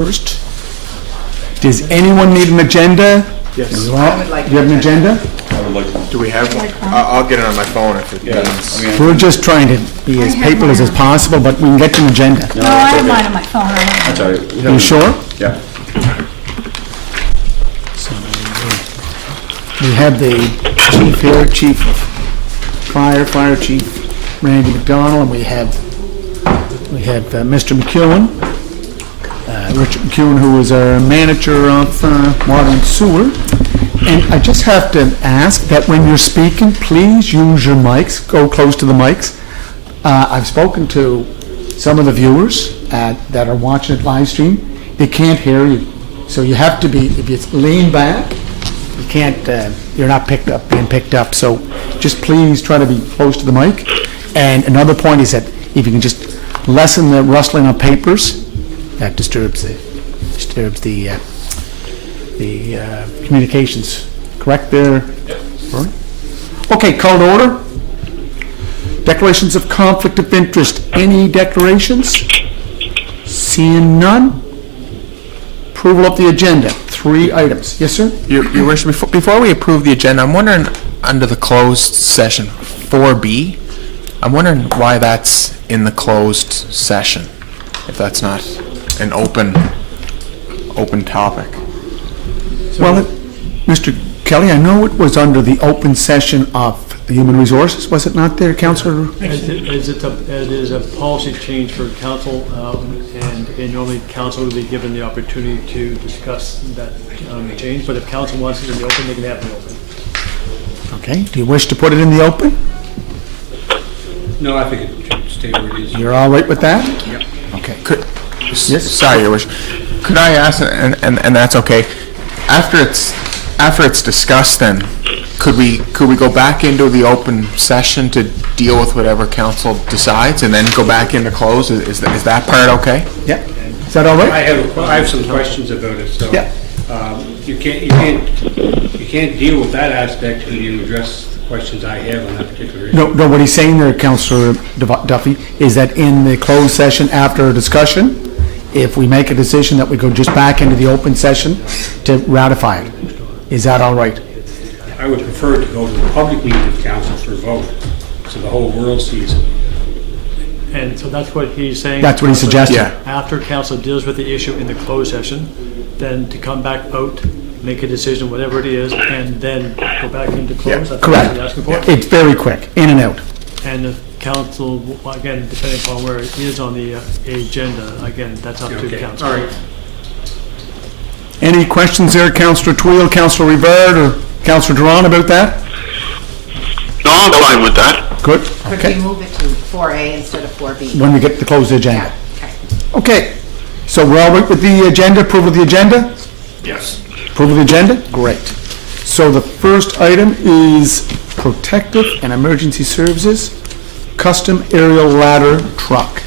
First, does anyone need an agenda? Yes. Do you have an agenda? I would like to. Do we have one? I'll get it on my phone if it Yeah, means. I mean, We're just trying to be as paperless as possible, but we can get you an agenda. no, No, I it's have okay. mine on my phone. I don't That's know. all right. We You have- sure? Yeah. We have the chief here, Chief of Fire Chief Randy McDonald, and we have Mr. McEwen, Richard McEwen, who is our manager of water and sewer. And I just have to ask that when you're speaking, please use your mics, go close to the mics. I've spoken to some of the viewers that are watching it live stream. They can't hear you, so you have to be, if you lean back, you can't, you're not being picked up, so just please try to be close to the mic. And another point is that if you can just lessen the rustling of papers, that disturbs the communications. Correct there? Rory? Okay, call to order. Declarations of conflict of interest. Any declarations? Seeing none? Approval of the agenda. 3 items. Yes, sir? Your Worship, before we approve the agenda, I'm wondering, under the closed session, 4B, I'm wondering why that's in the closed session, if that's not an open topic. Well, Mr. Kelly, I know it was under the open session of Human Resources, was it not there, Councillor? It is a policy change for council, and normally council will be given the opportunity to discuss that change, but if council wants it in the open, they can have it in the open. Okay, do you wish to put it in the open? No, I think it should stay where it is. You're all right with that? Yep. Okay. Yes. Sorry, Your Worship. Could I ask, and that's okay, after it's discussed then, could we go back into the open session to deal with whatever council decides and then go back into close? Is that part okay? Yeah. Is that all right? I have some questions about it, so. Yeah. You can't deal with that aspect until you address the questions I have on that particular issue. No, what he's saying there, Councillor Duffy, is that in the closed session after a discussion, if we make a decision that we go just back into the open session to ratify it. Is that all right? I would prefer to go to the public meeting of council for a vote, so the whole world sees it. And so that's what he's saying. That's what he suggested. Yeah. After council deals with the issue in the closed session, then to come back out, make a decision, whatever it is, and then go back into close. That's what Correct. he's asking for. It's very quick, in and out. And the council, again, depending upon where it is on the agenda, again, that's up to Okay, council. all right. Any questions there, Councillor Tweel, Councillor Rivard, or Councillor Duran about that? No, I'm fine with that. Good, Could okay. we move it to 4A instead of 4B? When we get to close the agenda. Yeah, okay. Okay, so we're all right with the agenda, approval of the agenda? Yes. Approval of the agenda? Great. So the first item is Protective and Emergency Services, Custom Aerial Ladder Truck.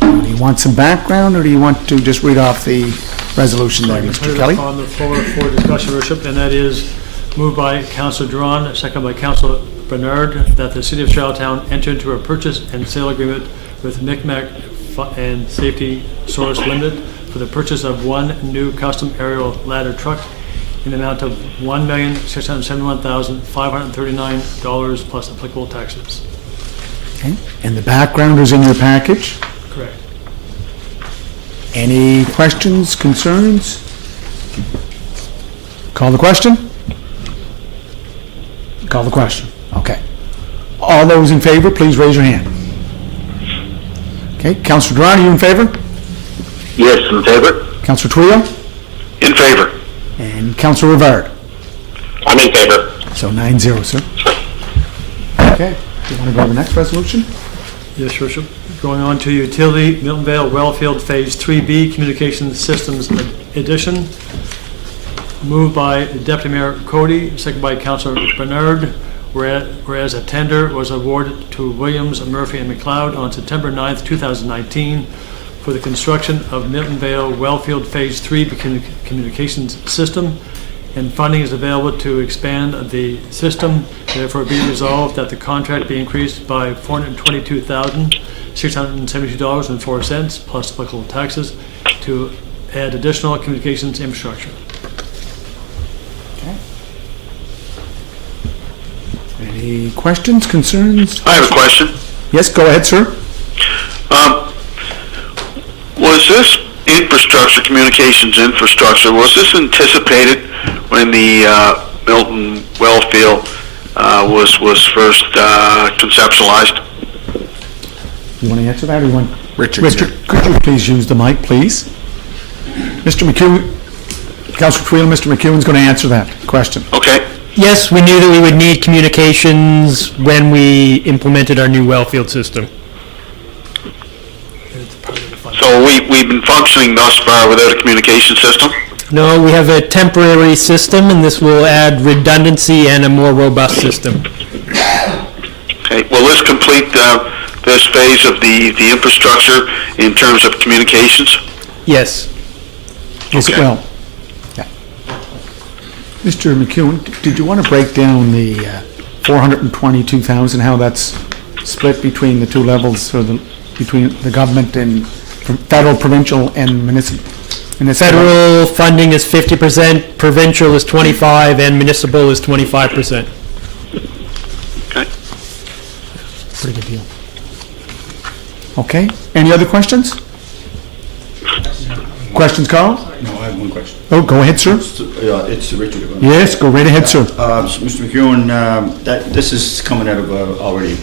Do you want some background, or do you want to just read off the resolution there, Mr. Put Kelly? it on the floor for discussion, Your Worship, and that is moved by Councillor Duran, second by Councillor Bernard, that the City of Charlottetown enter into a purchase and sale agreement with Micmac and Safety Source Limited for the purchase of one new custom aerial ladder truck in the amount of $1,671,539 plus applicable taxes. Okay. And the background is in your package. Correct. Any questions, concerns? Call the question? Call the question. Okay. All those in favor, please raise your hand. Okay, Councillor Duran, are you in favor? Yes, in favor? Councillor Tweel? In favor. And Councillor Rivard? I'm in favor. So 9-0, sir. Okay, do you want to go to the next resolution? Yes, Your Worship. Going on to utility, Miltonville Welfield Phase 3B Communications Systems Edition. Moved by Deputy Mayor Cody, second by Councillor Bernard, whereas a tender was awarded to Williams, Murphy and McLeod on September 9th, 2019 for the construction of Miltonville Welfield Phase 3 Communications System, and funding is available to expand the system. Therefore, be resolved that the contract be increased by $422,672.04 plus applicable taxes to add additional communications infrastructure. Any questions, concerns? I have a question. Yes, go ahead, sir. Was this communications infrastructure, was this anticipated when the Milton Wellfield was first conceptualized? You want to answer that, or you want? Richard's Richard, could you please use the mic, please? Mr. McEwen, Councilor Twill, Mr. McEwen's going to answer that question. Okay. Yes, we knew that we would need communications when we implemented our new Welfield system. So we've been functioning thus far without a communication system? No, we have a temporary system, and this will add redundancy and a more robust system. Okay. Will this complete this phase of the infrastructure in terms of communications? Yes. Yes, it Okay. will. Yeah. Mr. McEwen, did you want to break down the 422,000, how that's split between the two levels, or between the government and federal, provincial, and municipal? Federal funding is 50%, provincial is 25%, and municipal is 25%. Okay. Pretty good deal. Okay, any other questions? Questions, Carl? No, I have one question. Oh, go ahead, sir. It's Richard. Yes, go right ahead, sir. Mr. McEwen, this is coming out of already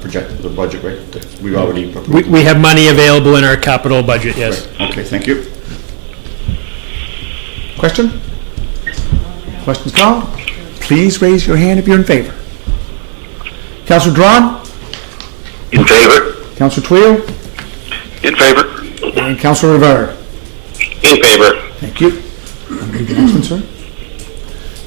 projected the budget, right? That we've already approved. We have money available in our capital budget, yes. Okay, thank you. Question? Questions, Carl? Please raise your hand if you're in favor. Councillor Drawn? In favor? Councillor Twill? In favor? And Councillor Rivera? In favor. Thank you. Read the next one, sir.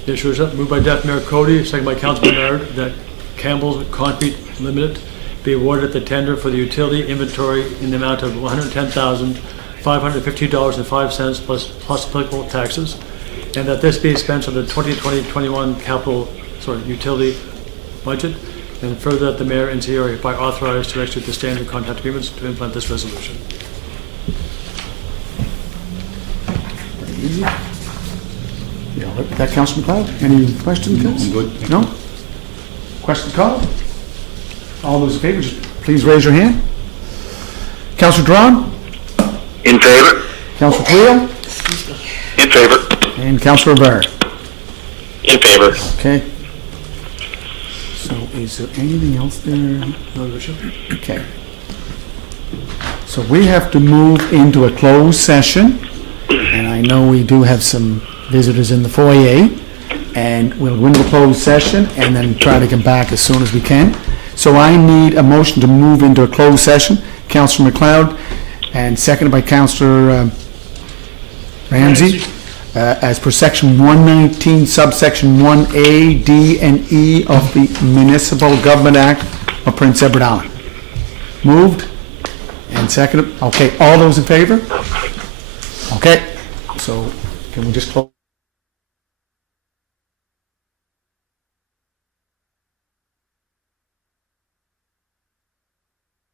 Yes, Your Worship. Moved by Deputy Mayor Cody, second by Councilor Bernard, that Campbell's Concrete Limited be awarded the tender for the utility inventory in the amount of $110,550.05 plus applicable taxes, and that this be expensed on the 2020-21 utility budget, and further that the mayor and CEO are hereby authorized to execute the standard contract agreements to implement this resolution. Pretty easy. Yeah, that Councillor McLeod? Any questions? No, I'm good. No? Question called? All those in favor, just please raise your hand. Councillor Drawn? In favor? Councillor Twill? In favor? And Councillor Rivera? In favor. Okay. So is there anything else there? No, Your Worship. Okay. So we have to move into a closed session, and I know we do have some visitors in the foyer, and we'll go into a closed session and then try to come back as soon as we can. So I need a motion to move into a closed session. Councillor McLeod, and seconded by Councillor Ramsey, as per section 119, subsection 1A, D, and E of the Municipal Government Act of Prince Edward Island. Moved and seconded. Okay, all those in favor? Okay, so can we just close?